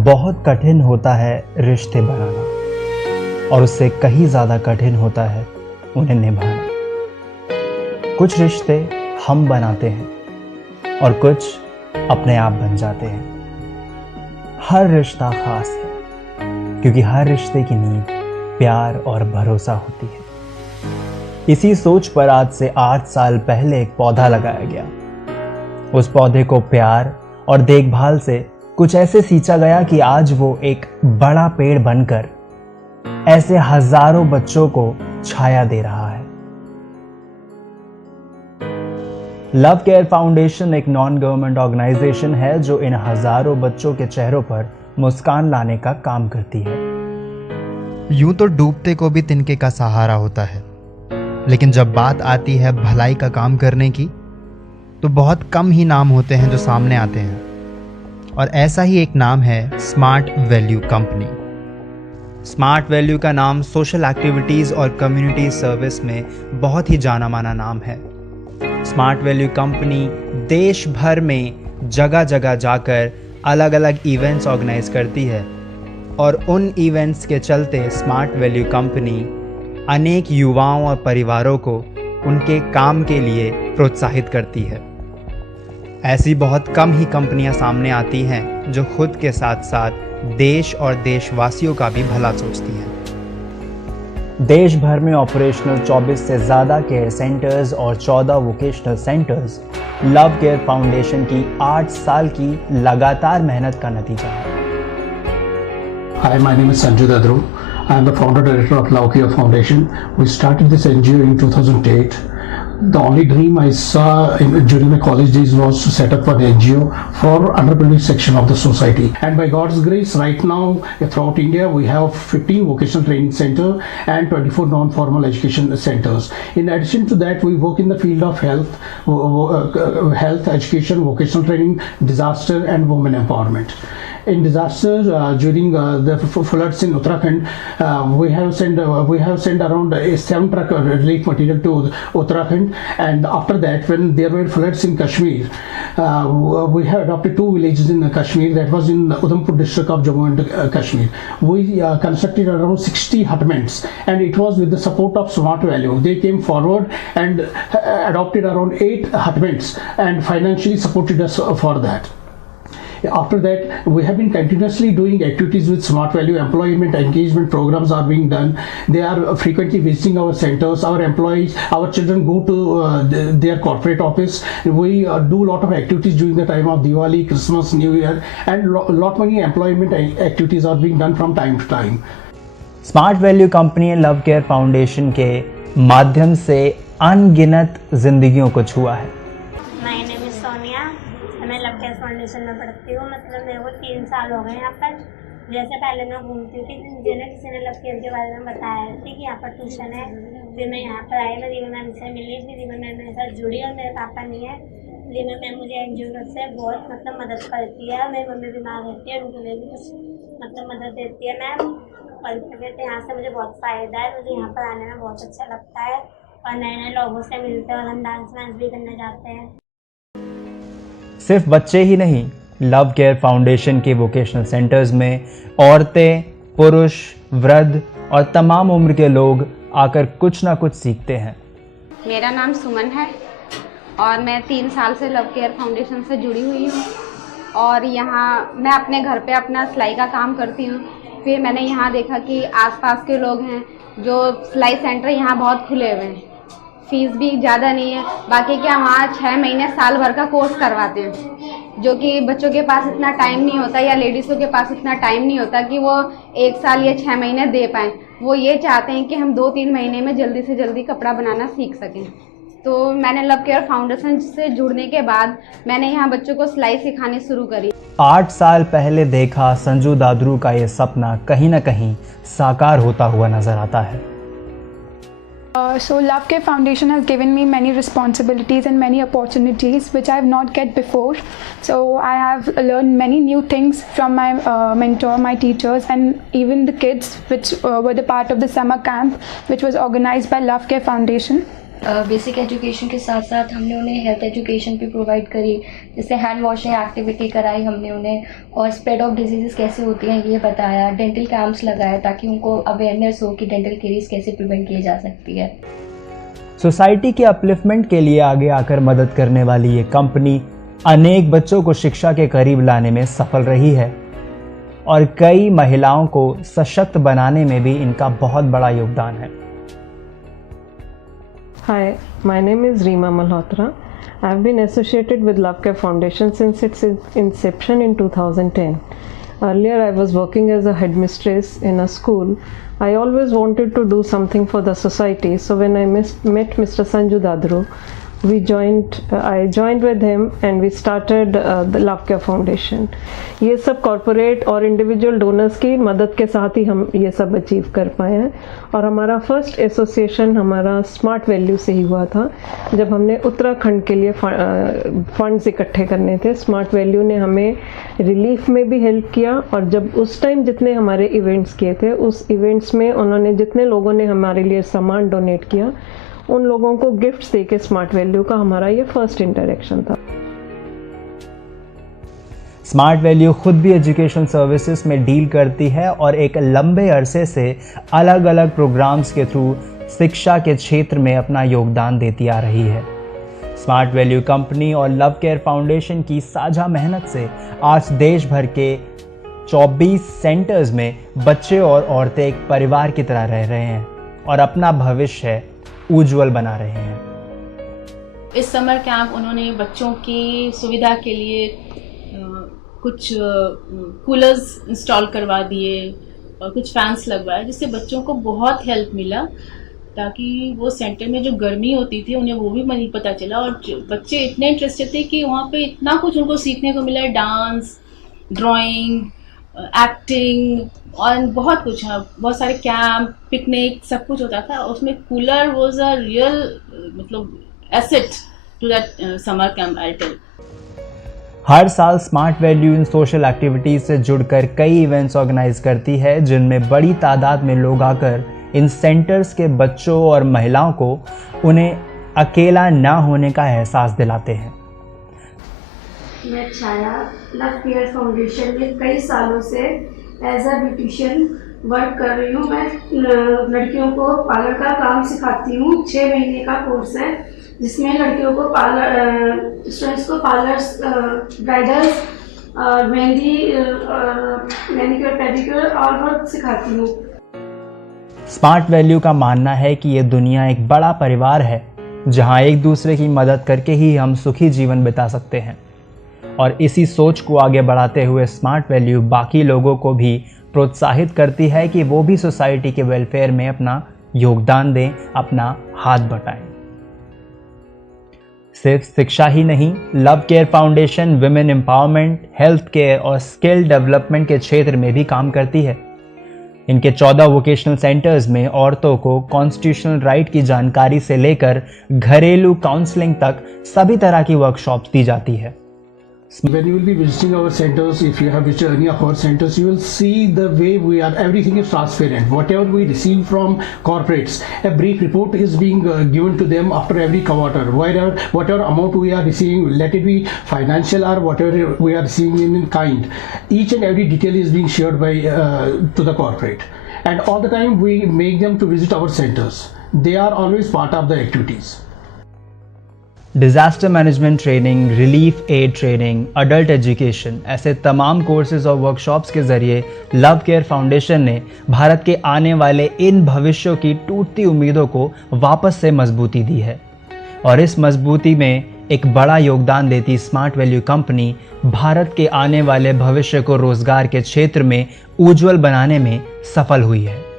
बहुत कठिन होता है रिश्ते बनाना और उससे कहीं ज़्यादा कठिन होता है उन्हें निभाना। कुछ रिश्ते हम बनाते हैं और कुछ अपने आप बन जाते हैं। हर रिश्ता खास है क्योंकि हर रिश्ते की नींव प्यार और भरोसा होती है। इसी सोच पर आज से 8 साल पहले एक पौधा लगाया गया। उस पौधे को प्यार और देखभाल से कुछ ऐसे सींचा गया कि आज वो एक बड़ा पेड़ बनकर ऐसे हजारों बच्चों को छाया दे रहा है। लव केयर फाउंडेशन एक नॉन गवर्नमेंट ऑर्गेनाइजेशन है जो इन हजारों बच्चों के चेहरों पर मुस्कान लाने का काम करती है। यूं तो डूबते को भी तिनके का सहारा होता है, लेकिन जब बात आती है भलाई का काम करने की तो बहुत कम ही नाम होते हैं जो सामने आते हैं। और ऐसा ही एक नाम है smart value company. Smart value का नाम सोशल एक्टिविटीज़ और कम्युनिटी सर्विस में बहुत ही जाना माना नाम है। स्मार्ट वैल्यू कंपनी देश भर में जगह जगह जाकर अलग अलग इवेंट्स ऑर्गेनाइज करती है और उन इवेंट्स के चलते स्मार्ट वैल्यू कंपनी अनेक युवाओं और परिवारों को उनके काम के लिए प्रोत्साहित करती है। ऐसी बहुत कम ही कंपनियां सामने आती हैं जो खुद के साथ साथ देश और देशवासियों का भी भला सोचती हैं। देश भर में ऑपरेशनल 24 से ज़्यादा केयर सेंटर्स और 14 vocational centres love care foundation की 8 साल की लगातार मेहनत का नतीजा है। Hi, my name is Sanju Dadru. I am the founder director of Love Care Foundation. We started this NGO in 2008. The only dream I saw during my college days was to set up an NGO for underprivileged section of the society. And by God's grace, right now throughout India, we have 15 vocational training center and 24 non-formal education centers. In addition to that, we work in the field of health, education, vocational training, disaster, and women empowerment. In disaster during the floods in Uttarakhand, we have sent around 7 truck relief material to Uttarakhand, and after that, when there were floods in Kashmir, we have adopted 2 villages in Kashmir. That was in Udhampur district of Jammu and Kashmir. We constructed around 60 hutments, and it was with the support of Smart Value. They came forward and adopted around 8 hutments and financially supported us for that. After that, we have been continuously doing activities with Smart Value. Employment engagement programs are being done. They are frequently visiting our centers. Our employees, our children go to their corporate office. We do a lot of activities during the time of Diwali, Christmas, New Year, and lot many employment activities are being done from time to time. Smart value company ने love care foundation के माध्यम से अनगिनत जिंदगियों को छुआ है। मैं love care foundation में पढ़ती हूँ। मतलब मेरे को 3 साल हो गए यहाँ पर। जैसे पहले मैं घूमती हूँ कि किसी ने लव केयर के बारे में बताया थी कि यहाँ पर ट्यूशन है। फिर मैं यहाँ पर आई, मैं रीमा मैम से मिली, फिर रीमा मैम मेरे साथ जुड़ी और मेरे पापा नहीं है। रीमा मैम मुझे एनजीओ से बहुत मदद करती है। मेरी मम्मी बीमार रहती है, उनके लिए भी कुछ मदद देती है मैम। और कहते यहाँ से मुझे बहुत फ़ायदा है। मुझे यहाँ पर आने में बहुत अच्छा लगता है और नए नए लोगों से मिलते हैं और हम डांस वांस भी करने जाते हैं। सिर्फ बच्चे ही नहीं, लव केयर फाउंडेशन के वोकेशनल सेंटर्स में औरतें, पुरुष, वृद्ध और तमाम उम्र के लोग आकर कुछ ना कुछ सीखते हैं। मेरा नाम सुमन है और मैं 3 साल से लव केयर फाउंडेशन से जुड़ी हुई हूँ। और यहाँ मैं अपने घर पे अपना सिलाई का काम करती हूँ। फिर मैंने यहाँ देखा कि आसपास के लोग हैं जो सिलाई सेंटर यहाँ बहुत खुले हुए हैं, फीस भी ज़्यादा नहीं है। बाकी क्या वहाँ 6 महीने साल भर का कोर्स करवाते हैं, जो कि बच्चों के पास इतना टाइम नहीं होता या लेडीज़ों के पास इतना टाइम नहीं होता कि वो 1 साल या 6 महीने दे पाएँ। वो ये चाहते हैं कि हम 2-3 महीने में जल्दी से जल्दी कपड़ा बनाना सीख सकें। तो मैंने लव केयर फाउंडेशन से जुड़ने के बाद मैंने यहाँ बच्चों को सिलाई सिखानी शुरू करी। 8 साल पहले देखा संजू दादरू का ये सपना कहीं ना कहीं साकार होता हुआ नजर आता है। So Love Care Foundation has given me many responsibilities and many opportunities which I have not get before. So I have learned many new things from my mentor, my teachers, and even the kids which were the part of the summer camp which was organized by Love Care Foundation. Basic education के साथ साथ हमने उन्हें health education भी provide करी, जैसे hand washing activity कराई हमने उन्हें, और स्प्रेड ऑफ डिजीज़ कैसे होती हैं ये बताया, डेंटल कैंप्स लगाए ताकि उनको अवेयरनेस हो कि डेंटल केरीज कैसे प्रिवेंट की जा सकती है। सोसाइटी के अपलिफ्टमेंट के लिए आगे आकर मदद करने वाली ये कंपनी अनेक बच्चों को शिक्षा के करीब लाने में सफल रही है और कई महिलाओं को सशक्त बनाने में भी इनका बहुत बड़ा योगदान है। Hi, my name is Reema Malhotra. I have been associated with Love Care Foundation since its inception in 2010. Earlier, I was working as a headmistress in a school. I always wanted to do something for the society. So when I met Mr. Sanju Dadru, I joined with him and we started the Love Care Foundation. ये सब corporate और individual donors की मदद के साथ ही हम ये सब अचीव कर पाए हैं। और हमारा फर्स्ट एसोसिएशन हमारा स्मार्ट वैल्यू से ही हुआ था, जब हमने उत्तराखंड के लिए फंड्स इकट्ठे करने थे। स्मार्ट वैल्यू ने हमें रिलीफ में भी हेल्प किया, और जब उस टाइम जितने हमारे इवेंट्स किए थे, उस इवेंट्स में उन्होंने जितने लोगों ने हमारे लिए सामान डोनेट किया, उन लोगों को गिफ्ट्स देके स्मार्ट वैल्यू का हमारा ये फर्स्ट इंटरेक्शन था। स्मार्ट वैल्यू खुद भी एजुकेशन सर्विसेज में डील करती है और एक लंबे अरसे से अलग अलग प्रोग्राम्स के थ्रू शिक्षा के क्षेत्र में अपना योगदान देती आ रही है। स्मार्ट वैल्यू कंपनी और लव केयर फाउंडेशन की साझा मेहनत से आज देश भर के 24 सेंटर्स में बच्चे और औरतें एक परिवार की तरह रह रहे हैं और अपना भविष्य उज्जवल बना रहे हैं। इस समर कैंप उन्होंने बच्चों की सुविधा के लिए कुछ कूलर्स इंस्टॉल करवा दिए और कुछ फैंस लगवाए, जिससे बच्चों को बहुत हेल्प मिला, ताकि वो सेंटर में जो गर्मी होती थी उन्हें वो भी नहीं पता चला। और बच्चे इतने इंटरेस्टेड थे कि वहाँ पे इतना कुछ उनको सीखने को मिला, डांस, ड्राइंग, एक्टिंग और बहुत कुछ है। बहुत सारे कैंप, पिकनिक, सब कुछ होता था। उसमें कूलर वाज अ रियल मतलब asset to that summer camp I tell. हर साल smart value in social activities से जुड़कर कई इवेंट्स ऑर्गेनाइज करती है, जिनमें बड़ी तादाद में लोग आकर इन सेंटर्स के बच्चों और महिलाओं को उन्हें अकेला ना होने का एहसास दिलाते हैं। मैं छाया लव केयर फाउंडेशन में कई सालों से एज अ ब्यूटिशियन वर्क कर रही हूँ। मैं लड़कियों को पार्लर का काम सिखाती हूँ। 6 महीने का कोर्स है, जिसमें लड़कियों को पार्लर स्टूडेंट्स को parlours, bridals, mehndi, manicure, pedicure और बहुत सिखाती हूँ। स्मार्ट वैल्यू का मानना है कि ये दुनिया एक बड़ा परिवार है, जहाँ एक दूसरे की मदद करके ही हम सुखी जीवन बिता सकते हैं। और इसी सोच को आगे बढ़ाते हुए स्मार्ट वैल्यू बाकी लोगों को भी प्रोत्साहित करती है कि वो भी सोसाइटी के वेलफेयर में अपना योगदान दें, अपना हाथ बटाएं। सिर्फ शिक्षा ही नहीं, love care foundation women empowerment, health care और स्किल डेवलपमेंट के क्षेत्र में भी काम करती है। इनके 14 वोकेशनल सेंटर्स में औरतों को कॉन्स्टिट्यूशनल राइट की जानकारी से लेकर घरेलू काउंसलिंग तक सभी तरह की वर्कशॉप्स दी जाती है। When you will be visiting our centers, if you have visited any of our centers, you will see the way we are, everything is transparent. Whatever we receive from corporates, a brief report is being given to them after every quarter. Whatever amount we are receiving, let it be financial or whatever we are receiving in kind, each and every detail is being shared by to the corporate. And all the time we make them to visit our centers. They are always part of the activities. Disaster management training, relief aid training, adult education, ऐसे तमाम courses और workshops के ज़रिए love care foundation ने भारत के आने वाले इन भविष्यों की टूटती उम्मीदों को वापस से मजबूती दी है। और इस मजबूती में एक बड़ा योगदान देती स्मार्ट वैल्यू कंपनी भारत के आने वाले भविष्य को रोजगार के क्षेत्र में उज्जवल बनाने में सफल हुई है।